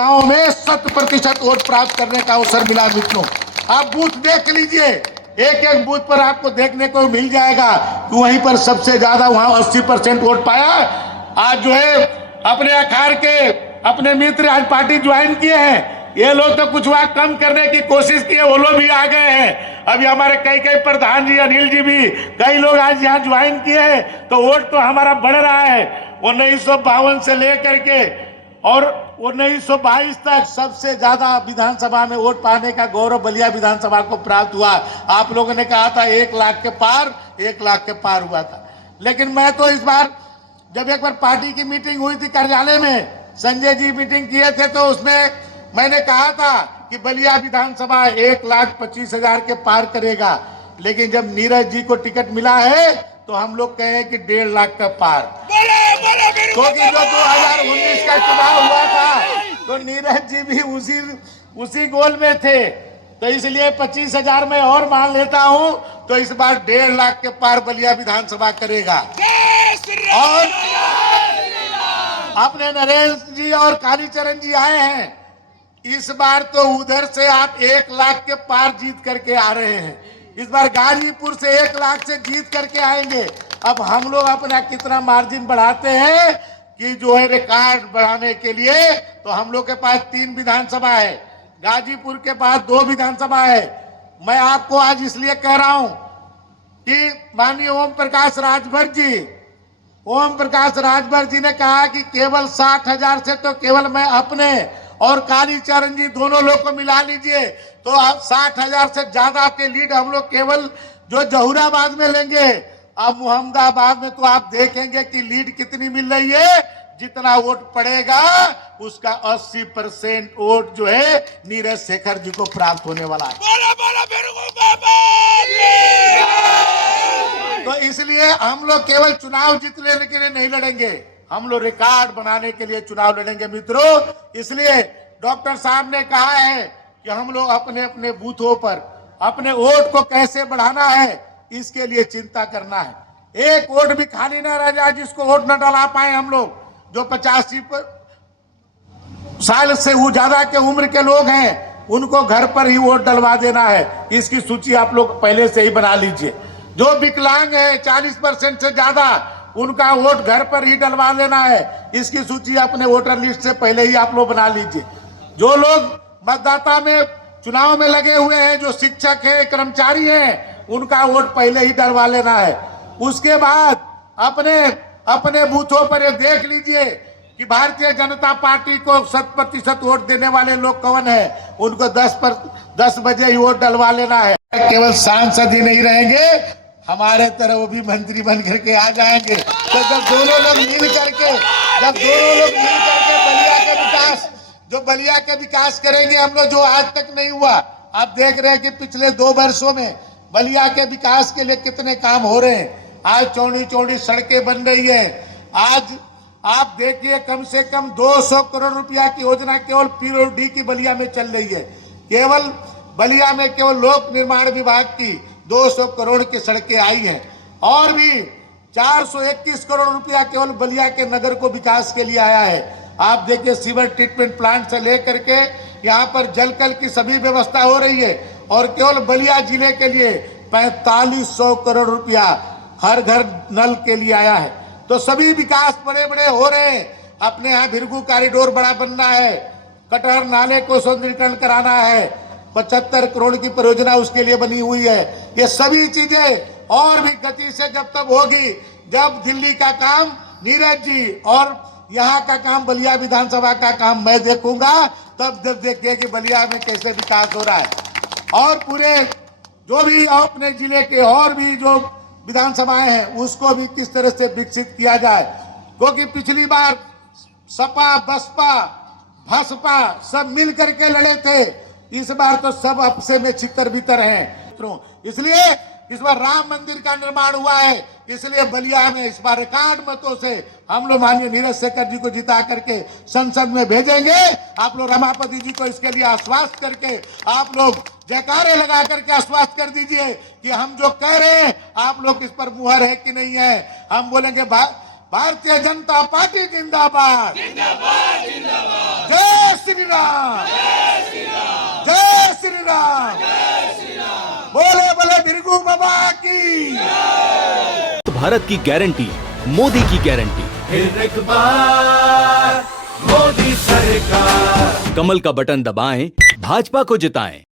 चुनाव में 100% वोट प्राप्त करने का अवसर मिला। मित्रों, आप बूथ देख लीजिए, एक एक बूथ पर आपको देखने को मिल जाएगा कि वहीं पर सबसे ज्यादा वहां 80% वोट पाया। आज जो है अपने अखाड़ के अपने मित्र आज पार्टी ज्वाइन किए हैं। ये लोग तो कुछ वहां कम करने की कोशिश किए, वो लोग भी आ गए हैं। अभी हमारे कई प्रधान जी, अनिल जी भी कई लोग आज यहाँ ज्वाइन किए हैं। तो वोट तो हमारा बढ़ रहा है। 1952 से लेकर के और 1922 तक सबसे ज्यादा विधानसभा में वोट पाने का गौरव बलिया विधानसभा को प्राप्त हुआ। आप लोगों ने कहा था 1 लाख के पार, 1 लाख के पार हुआ था। लेकिन मैं तो इस बार जब एक बार पार्टी की मीटिंग हुई थी कार्यालय में, संजय जी मीटिंग किए थे, तो उसमें मैंने कहा था कि बलिया विधानसभा 1,25,000 के पार करेगा। लेकिन जब नीरज जी को टिकट मिला है तो हम लोग कहे कि 1.5 लाख का पार, क्योंकि जो 2019 का चुनाव हुआ था तो नीरज जी भी उसी गोल में थे। तो इसलिए 25,000 में और मान लेता हूं, तो इस बार 1.5 लाख के पार बलिया विधानसभा करेगा। और अपने नरेंद्र जी और कालीचरण जी आए हैं, इस बार तो उधर से आप 1 लाख के पार जीत करके आ रहे हैं। इस बार गाजीपुर से 1 लाख से जीत करके आएंगे। अब हम लोग अपना कितना मार्जिन बढ़ाते हैं कि जो है रिकॉर्ड बढ़ाने के लिए, तो हम लोग के पास 3 विधानसभा है, गाजीपुर के पास 2 विधानसभा है। मैं आपको आज इसलिए कह रहा हूं कि माननीय ओम प्रकाश राजभर जी ने कहा कि केवल 60,000 से तो केवल मैं अपने और कालीचरण जी दोनों लोग को मिला लीजिए तो आप 60,000 से ज्यादा के लीड हम लोग केवल जो जहूराबाद में लेंगे। अब मुहम्मदाबाद में तो आप देखेंगे कि लीड कितनी मिल रही है। जितना वोट पड़ेगा उसका 80% वोट जो है नीरज शेखर जी को प्राप्त होने वाला है। तो इसलिए हम लोग केवल चुनाव जीतने के लिए नहीं लड़ेंगे, हम लोग रिकॉर्ड बनाने के लिए चुनाव लड़ेंगे। मित्रों, इसलिए डॉक्टर साहब ने कहा है कि हम लोग अपने अपने बूथों पर अपने वोट को कैसे बढ़ाना है, इसके लिए चिंता करना है। एक वोट भी खाली ना रह जाए जिसको वोट न डला पाए। हम लोग जो 85 साल से वो ज्यादा के उम्र के लोग हैं, उनको घर पर ही वोट डलवा देना है। इसकी सूची आप लोग पहले से ही बना लीजिए। जो विकलांग है 40% से ज्यादा, उनका वोट घर पर ही डलवा लेना है। इसकी सूची अपने वोटर लिस्ट से पहले ही आप लोग बना लीजिए। जो लोग मतदाता में चुनाव में लगे हुए हैं, जो शिक्षक है, कर्मचारी हैं, उनका वोट पहले ही डलवा लेना है। उसके बाद अपने बूथों पर ये देख लीजिए कि भारतीय जनता पार्टी को 100% वोट देने वाले लोग कौन है, उनको 10 बजे ही वोट डलवा लेना है। केवल सांसद ही नहीं रहेंगे, हमारे तरह वो भी मंत्री बन करके आ जाएंगे। तो जब दोनों लोग मिल करके बलिया का विकास करेंगे हम लोग, जो आज तक नहीं हुआ। आप देख रहे हैं कि पिछले 2 वर्षों में बलिया के विकास के लिए कितने काम हो रहे हैं। आज चौड़ी चौड़ी सड़कें बन रही है। आज आप देखिए कम से कम 200 करोड़ रुपया की योजना केवल पीओडी की बलिया में चल रही है। केवल बलिया में केवल लोक निर्माण विभाग की 200 करोड़ की सड़कें आई हैं, और भी 421 करोड़ रुपया केवल बलिया के नगर को विकास के लिए आया है। आप देखिए सीवर ट्रीटमेंट प्लांट से लेकर के यहाँ पर जलकल की सभी व्यवस्था हो रही है, और केवल बलिया जिले के लिए 4500 करोड़ रुपया हर घर नल के लिए आया है। तो सभी विकास बड़े बड़े हो रहे हैं। अपने यहाँ भिरगू कॉरिडोर बड़ा बनना है, कटहर नाले को सौंदर्यीकरण कराना है, 75 करोड़ की परियोजना उसके लिए बनी हुई है। ये सभी चीजें और भी गति से जब तक होगी, जब दिल्ली का काम नीरज जी और यहाँ का काम बलिया विधानसभा का काम मैं देखूंगा, तब जब देखिए कि बलिया में कैसे विकास हो रहा है। और पूरे जो भी अपने जिले के और भी जो विधानसभाएं हैं, उसको भी किस तरह से विकसित किया जाए। क्योंकि पिछली बार सपा, बसपा, भाजपा सब मिल करके लड़े थे, इस बार तो सब आपसे में छितर भीतर हैं। इसलिए इस बार राम मंदिर का निर्माण हुआ है, इसलिए बलिया में इस बार रिकॉर्ड मतों से हम लोग माननीय नीरज शेखर जी को जिता करके संसद में भेजेंगे। आप लोग रमापति जी को इसके लिए आश्वस्त करके आप लोग जयकारे लगा करके आश्वस्त कर दीजिए कि हम जो कह रहे हैं आप लोग इस पर मुहर है कि नहीं है। हम बोलेंगे भारतीय जनता पार्टी जिंदाबाद, जय श्री राम, जय श्री राम, बोले बोले भिरगू बाबा की। भारत की गारंटी, मोदी की गारंटी। फिर एक बार मोदी सरकार। कमल का बटन दबाएं, भाजपा को जिताएं।